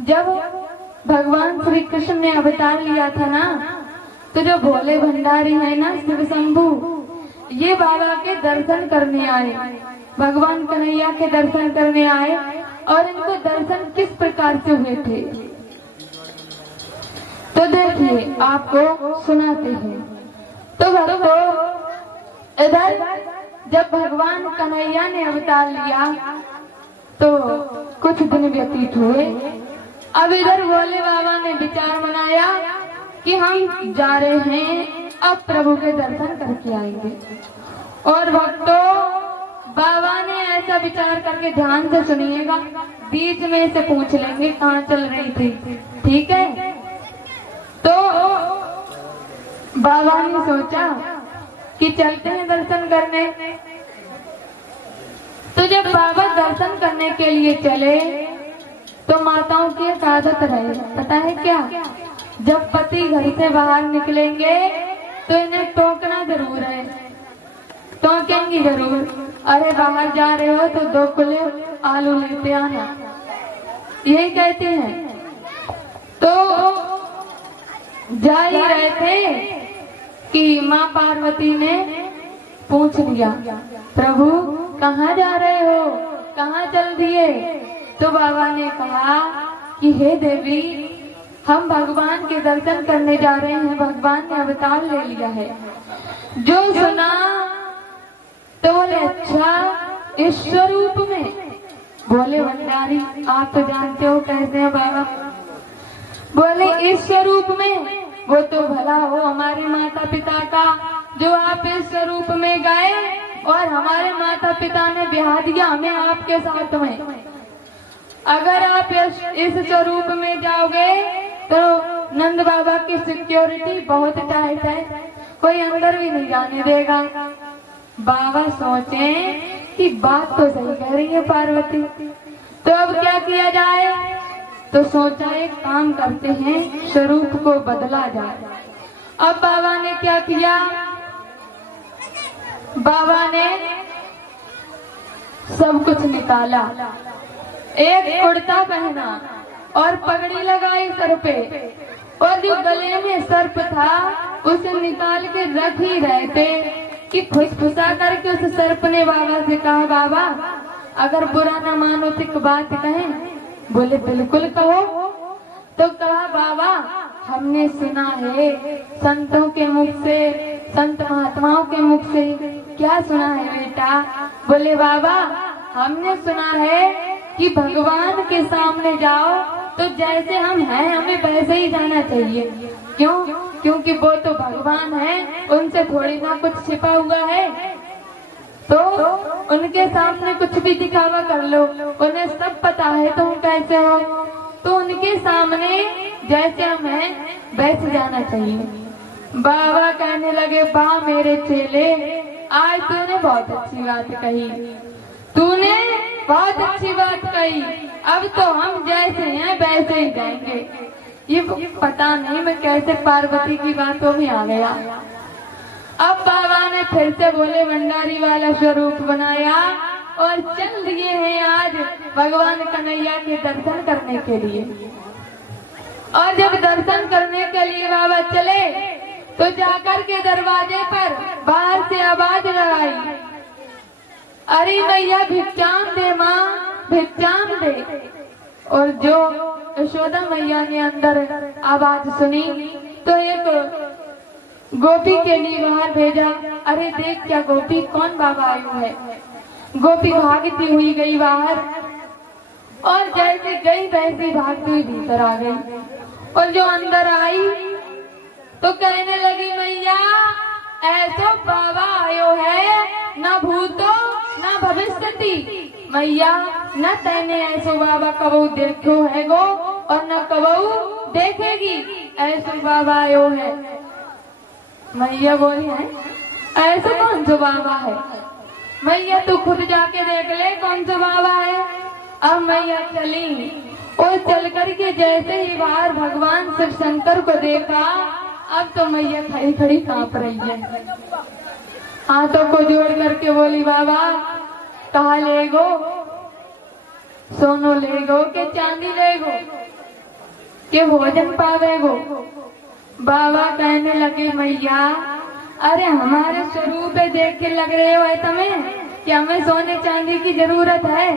जब भगवान श्री कृष्ण ने अवतार लिया था ना, तो जो भोले भंडारी है ना शिव शंभू, ये बाबा के दर्शन करने आए, भगवान कन्हैया के दर्शन करने आए। और इनको दर्शन किस प्रकार से हुए थे तो देखिए आपको सुनाते हैं। तो भक्तों, इधर जब भगवान कन्हैया ने अवतार लिया तो कुछ दिन व्यतीत हुए। अब इधर भोले बाबा ने विचार बनाया कि हम जा रहे हैं, अब प्रभु के दर्शन करके आएंगे। और भक्तों, बाबा ने ऐसा विचार करके, ध्यान से सुनिएगा, बीच में से पूछ लेंगे कहाँ चल रही थी, ठीक है। तो बाबा ने सोचा कि चलते हैं दर्शन करने। तो जब बाबा दर्शन करने के लिए चले तो माताओं की एक आदत रहे, पता है क्या, जब पति घर से बाहर निकलेंगे तो इन्हें टोकना जरूर है, टोकेंगी जरूर। अरे बाहर जा रहे हो तो 2 किलो आलू लेते आना, यही कहते हैं। तो जा ही रहे थे कि माँ पार्वती ने पूछ लिया, प्रभु कहाँ जा रहे हो, कहाँ चल दिए। तो बाबा ने कहा कि हे देवी, हम भगवान के दर्शन करने जा रहे हैं, भगवान ने अवतार ले लिया है। जो सुना तो बोले, अच्छा इस स्वरूप में। बोले भंडारी आप तो जानते हो कैसे हैं बाबा। बोले इस स्वरूप में, वो तो भला हो हमारे माता पिता का, जो आप इस स्वरूप में गए और हमारे माता पिता ने ब्याह दिया हमें आपके साथ में। अगर आप इस स्वरूप में जाओगे तो नंद बाबा की सिक्योरिटी बहुत टाइट है, कोई अंदर भी नहीं जाने देगा। बाबा सोचे कि बात तो सही कह रही है पार्वती, तो अब क्या किया जाए। तो सोचा एक काम करते हैं, स्वरूप को बदला जाए। अब बाबा ने क्या किया, बाबा ने सब कुछ निकाला, एक कुर्ता पहना और पगड़ी लगाई सर पे, और जो गले में सर्प था उसे निकाल के रख ही रहे थे कि फुसफुसा करके उस सर्प ने बाबा से कहा, बाबा अगर बुरा न मानो तो एक बात कहें। बोले बिल्कुल कहो। तो कहा, बाबा हमने सुना है संतों के मुख से, संत महात्माओं के मुख से। क्या सुना है बेटा। बोले बाबा हमने सुना है कि भगवान के सामने जाओ तो जैसे हम हैं हमें वैसे ही जाना चाहिए। क्यों? क्योंकि वो तो भगवान है, उनसे थोड़ी ना कुछ छिपा हुआ है। तो उनके सामने कुछ भी दिखावा कर लो, उन्हें सब पता है तुम कैसे हो। तो उनके सामने जैसे हम हैं वैसे जाना चाहिए। बाबा कहने लगे, वाह मेरे चेले, आज तूने बहुत अच्छी बात कही, तूने बहुत अच्छी बात कही। अब तो हम जैसे हैं वैसे ही जाएंगे। ये पता नहीं मैं कैसे पार्वती की बातों में आ गया। अब बाबा ने फिर से भोले भंडारी वाला स्वरूप बनाया और चल दिए हैं आज भगवान कन्हैया के दर्शन करने के लिए। और जब दर्शन करने के लिए बाबा चले तो जाकर के दरवाजे पर बाहर से आवाज लगाई, अरे मैया भिक्षाम दे माँ, भिक्षाम दे। और जो यशोदा मैया ने अंदर आवाज सुनी तो एक गोपी के लिए बाहर भेजा। अरे देख क्या गोपी, कौन बाबा आयु है। गोपी भागती हुई गई बाहर और जैसे गई वैसे भागती हुई भीतर आ गई। और जो अंदर आई तो कहने लगी, मैया ऐसो बाबा आयो है, न भूतो न भविष्यति। मैया न तैने ऐसो बाबा कबू देखो है गो और न कबू देखेगी, ऐसो बाबा आयो है। मैया बोली है, ऐसा कौन सा बाबा है। मैया तू खुद जाके देख ले कौन सा बाबा है। अब मैया चली और चल करके जैसे ही बाहर भगवान शिव शंकर को देखा, अब तो मैया खड़ी खड़ी कांप रही है। हाथों को जोड़ करके बोली, बाबा कहा ले गो, सोनो ले गो के चांदी ले गो। कि भोजन पावेगो। बाबा कहने लगे मैया अरे हमारे स्वरूप देख के लग रहे हो तुम्हें कि हमें सोने चांदी की जरूरत है?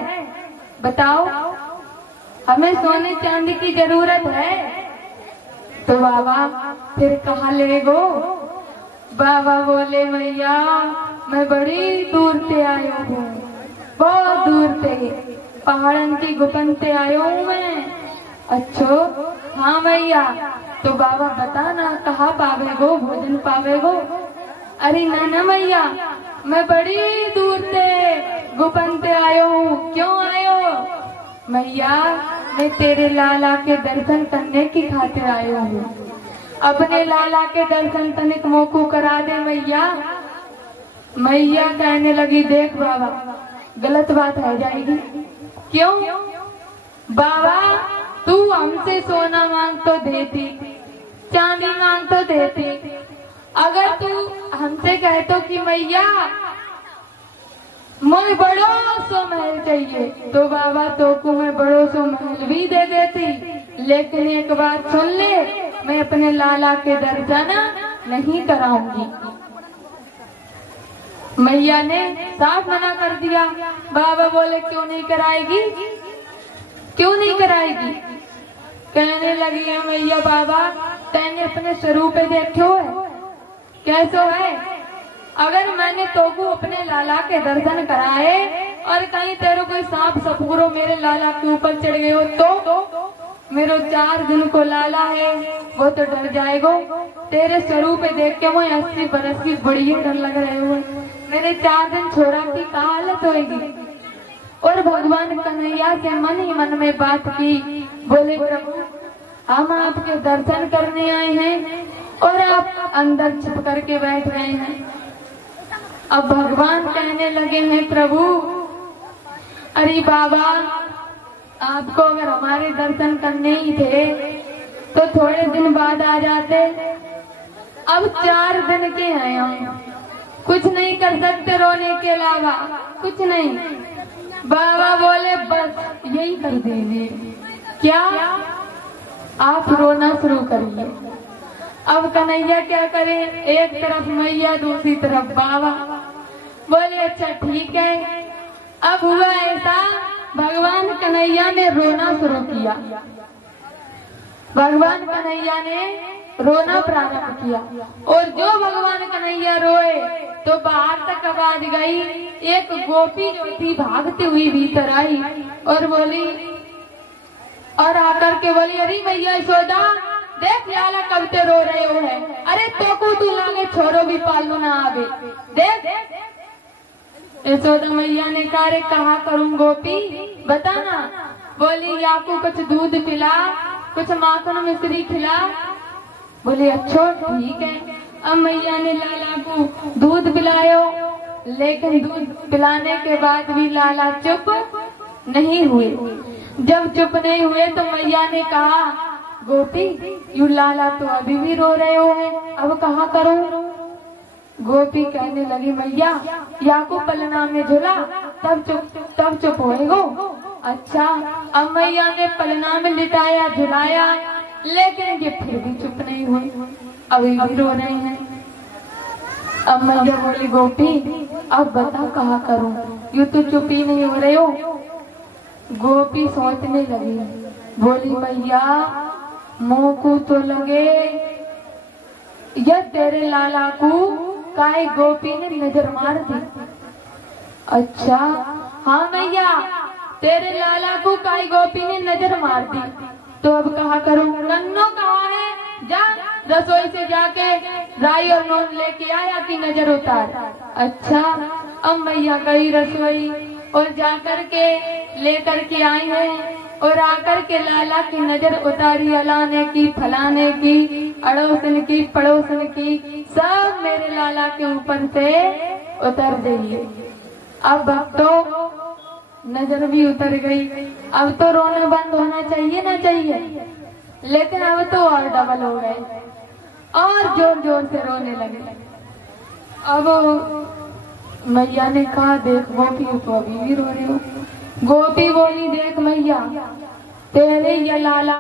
बताओ हमें सोने चांदी की जरूरत है? तो बाबा फिर कहाँ ले गो? बाबा बोले मैया मैं बड़ी दूर से आया हूँ, बहुत दूर से, पहाड़न की गुफन से आया हूँ मैं। अच्छो हाँ भैया, तो बाबा बता ना कहाँ पावेगो, भोजन पावेगो? अरे ना भैया मैं बड़ी दूर से गुफन से आया हूँ। क्यों आयो? मैया मैं तेरे लाला के दर्शन करने की खातिर आया हूँ। अपने लाला के दर्शन तनिक मोको करा दे मैया। मैया कहने लगी देख बाबा गलत बात हो जाएगी। क्यों? बाबा तू हमसे सोना मांग तो देती, चांदी मांग तो देती, अगर तू हमसे कहतो कि मैया मुझे बड़ो सो महल चाहिए तो बाबा तो को मैं बड़ो सो महल भी दे देती, लेकिन एक बात सुन ले, मैं अपने लाला के दर्शन नहीं कराऊंगी। मैया ने साफ मना कर दिया। बाबा बोले क्यों नहीं कराएगी, क्यों नहीं कराएगी? कहने लगी मैया बाबा तैने अपने स्वरूप देखो है कैसो है? अगर मैंने तोको अपने लाला के दर्शन कराए और कहीं तेरे कोई सांप सपूरो मेरे लाला के ऊपर चढ़ गए हो तो मेरे 4 दिन को लाला है वो तो डर जाएगो। तेरे स्वरूप देख के मुझे 80 बरस की बढ़िया डर लग रहे हुए, मेरे 4 दिन छोड़ा की क्या हालत होगी? और भगवान कन्हैया से मन ही मन में बात की। बोले प्रभु हम आपके दर्शन करने आए हैं और आप अंदर छिप करके बैठ रहे हैं। अब भगवान कहने लगे हैं प्रभु अरे बाबा आपको अगर हमारे दर्शन करने ही थे तो थोड़े दिन बाद आ जाते। अब 4 दिन के हैं हम, कुछ नहीं कर सकते रोने के अलावा, कुछ नहीं। बाबा बोले बस यही कर दीजिए। क्या? आप रोना शुरू करिए। अब कन्हैया क्या करे, एक तरफ मैया दूसरी तरफ बाबा। बोले अच्छा ठीक है। अब हुआ ऐसा भगवान कन्हैया ने रोना शुरू किया। भगवान कन्हैया ने रोना प्रारंभ किया और जो भगवान कन्हैया रोए तो बाहर तक आवाज गई। एक गोपी जो थी भागती हुई भीतर आई और बोली और आकर के बोली अरे मैया यशोदा देख लाला कब से रो रहे हो है? अरे तो को तू लागे छोरो भी पालू ना आवे देख। यशोदा मैया ने कहा रे कहा करूं गोपी बताना। बोली याकू कुछ दूध पिला, कुछ माखन मिश्री खिला। बोले अच्छा ठीक है। अब मैया ने लाला को दूध पिलायो, लेकिन दूध पिलाने के बाद भी लाला चुप नहीं हुए। जब चुप नहीं हुए तो मैया ने कहा गोपी यू लाला तो अभी भी रो रहे हो है, अब कहाँ करूं? गोपी कहने लगी मैया या को पलना में झूला तब चुप होएगो। अच्छा अब मैया ने पलना में लिटाया झुलाया, लेकिन ये फिर भी चुप नहीं हुए, अभी भी रो रहे हैं। अब मैया बोली गोपी अब बता कहाँ करूं, यू तो चुप ही नहीं हो रहे हो। गोपी सोचने लगी, बोली मैया मुंह को तो लगे यह तेरे लाला को काई गोपी ने नजर मार दी। अच्छा हाँ मैया तेरे लाला को काई गोपी ने नजर मार दी, तो अब कहा करूं? नन्नो कहाँ है? जा रसोई से जाके राई और नून लेके आया कि नजर उतार। अच्छा अब मैया गई रसोई और जाकर के लेकर के आई है और आकर के लाला की नजर उतारी, अलाने की, फलाने की, अड़ोसन की, पड़ोसन की, सब मेरे लाला के ऊपर से उतर गई। अब तो नजर भी उतर गई, अब तो रोना बंद होना चाहिए ना चाहिए, लेकिन अब तो और डबल हो गए और जोर जोर से रोने लगे। अब मैया ने कहा देख गोपी तो अभी भी रो रही हो। गोपी बोली देख मैया तेरे ये लाला